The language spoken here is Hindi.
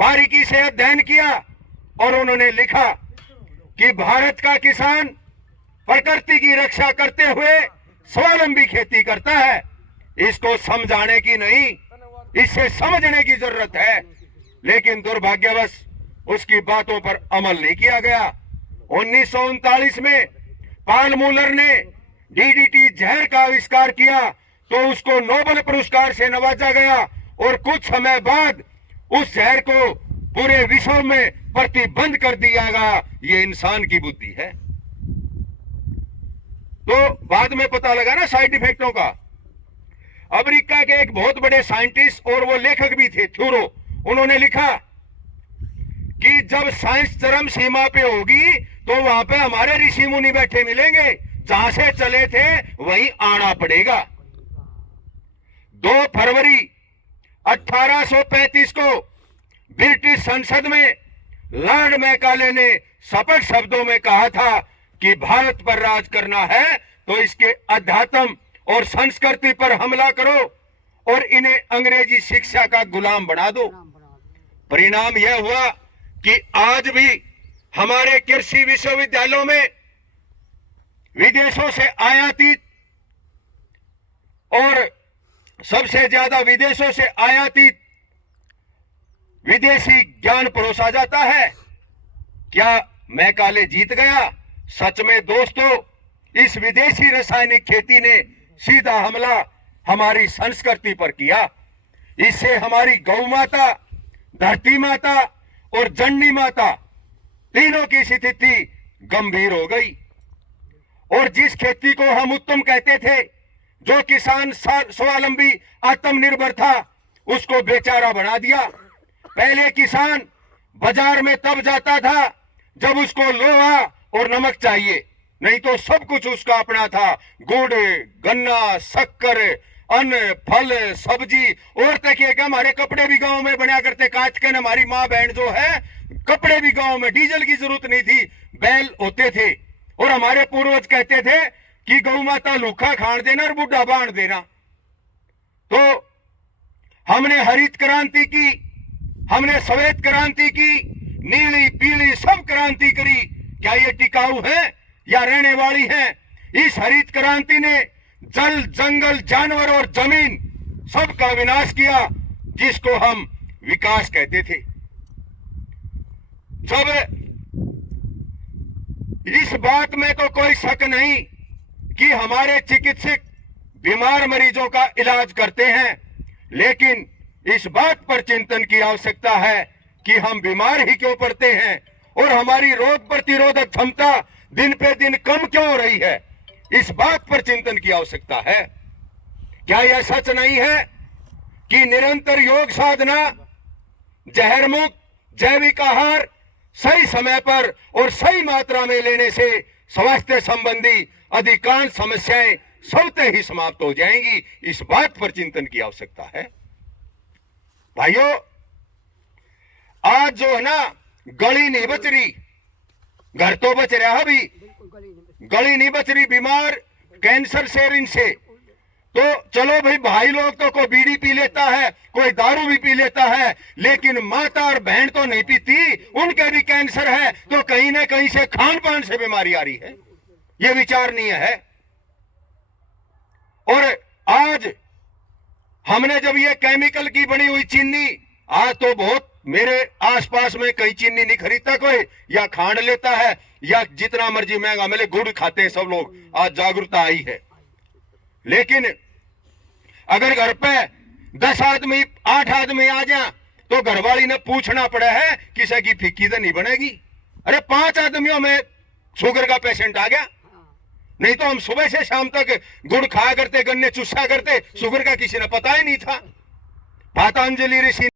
बारीकी से अध्ययन किया और उन्होंने लिखा कि भारत का किसान प्रकृति की रक्षा करते हुए स्वावलंबी खेती करता है। इसको समझाने की नहीं, इसे समझने की जरूरत है। लेकिन दुर्भाग्यवश उसकी बातों पर अमल नहीं किया गया। 1939 में पाल मूलर ने डीडीटी जहर का आविष्कार किया तो उसको नोबेल पुरस्कार से नवाजा गया और कुछ समय बाद उस जहर को पूरे विश्व में प्रतिबंध कर दिया गया। ये इंसान की बुद्धि है। तो बाद में पता लगा ना साइड इफेक्टों का। अमेरिका के एक बहुत बड़े साइंटिस्ट और वो लेखक भी थे, थ्यूरो, उन्होंने लिखा कि जब साइंस चरम सीमा पे होगी तो वहां पे हमारे ऋषि मुनि बैठे मिलेंगे, जहां से चले थे वहीं आना पड़ेगा। 2 फरवरी 1835 को ब्रिटिश संसद में लॉर्ड मैकाले ने स्पष्ट शब्दों में कहा था कि भारत पर राज करना है तो इसके अध्यात्म और संस्कृति पर हमला करो और इन्हें अंग्रेजी शिक्षा का गुलाम बना दो। परिणाम यह हुआ कि आज भी हमारे कृषि विश्वविद्यालयों में विदेशों से आयातित और सबसे ज्यादा विदेशों से आयातित विदेशी ज्ञान परोसा जाता है। क्या मैकाले जीत गया? सच में दोस्तों, इस विदेशी रासायनिक खेती ने सीधा हमला हमारी संस्कृति पर किया। इससे हमारी गौ माता, धरती माता और जननी माता तीनों की स्थिति गंभीर हो गई। और जिस खेती को हम उत्तम कहते थे, जो किसान स्वावलंबी आत्मनिर्भर था, उसको बेचारा बना दिया। पहले किसान बाजार में तब जाता था जब उसको लोहा और नमक चाहिए, नहीं तो सब कुछ उसका अपना था। गुड़, गन्ना, शक्कर, अन्न, फल, सब्जी और तक ये हमारे कपड़े भी गांव में बना करते काट के। हमारी माँ बहन जो है, कपड़े भी गांव में, डीजल की जरूरत नहीं थी, बैल होते थे। और हमारे पूर्वज कहते थे कि गौ माता लूखा खाण देना और बुढ़ा बांध देना। तो हमने हरित क्रांति की, हमने श्वेत क्रांति की, नीली पीली सब क्रांति करी। क्या ये टिकाऊ है या रहने वाली है? इस हरित क्रांति ने जल, जंगल, जानवर और जमीन सबका विनाश किया, जिसको हम विकास कहते थे। जब इस बात में तो कोई शक नहीं कि हमारे चिकित्सक बीमार मरीजों का इलाज करते हैं, लेकिन इस बात पर चिंतन की आवश्यकता है कि हम बीमार ही क्यों पड़ते हैं और हमारी रोग प्रतिरोधक क्षमता दिन पे दिन कम क्यों हो रही है। इस बात पर चिंतन की आवश्यकता है। क्या यह सच नहीं है कि निरंतर योग साधना, जहर मुक्त जैविक आहार सही समय पर और सही मात्रा में लेने से स्वास्थ्य संबंधी अधिकांश समस्याएं स्वतः ही समाप्त हो जाएंगी? इस बात पर चिंतन की आवश्यकता है। भाइयों, आज जो है ना, गली नहीं बच रही, घर तो बच रहा है, अभी गली नहीं बच रही। बीमार कैंसर से, इनसे तो चलो भाई लोग तो कोई बीड़ी पी लेता है, कोई दारू भी पी लेता है, लेकिन माता और बहन तो नहीं पीती, उनके भी कैंसर है। तो कहीं ना कहीं से खान पान से बीमारी आ रही है। यह विचारणीय है। और आज हमने जब ये केमिकल की बनी हुई चीनी, आज तो बहुत मेरे आसपास में कहीं चीनी नहीं खरीदता कोई, या खांड लेता है या जितना मर्जी महंगा मिले गुड़ खाते हैं सब लोग। आज जागरूकता आई है। लेकिन अगर घर पे 10 आदमी 8 आदमी आ जाए तो घरवाली ने पूछना पड़ा है किसी की फीकी तो नहीं बनेगी। अरे 5 आदमियों में शुगर का पेशेंट आ गया। नहीं तो हम सुबह से शाम तक गुड़ खाया करते, गन्ने चूसा करते, शुगर का किसी ने पता ही नहीं था। पतंजलि ऋषि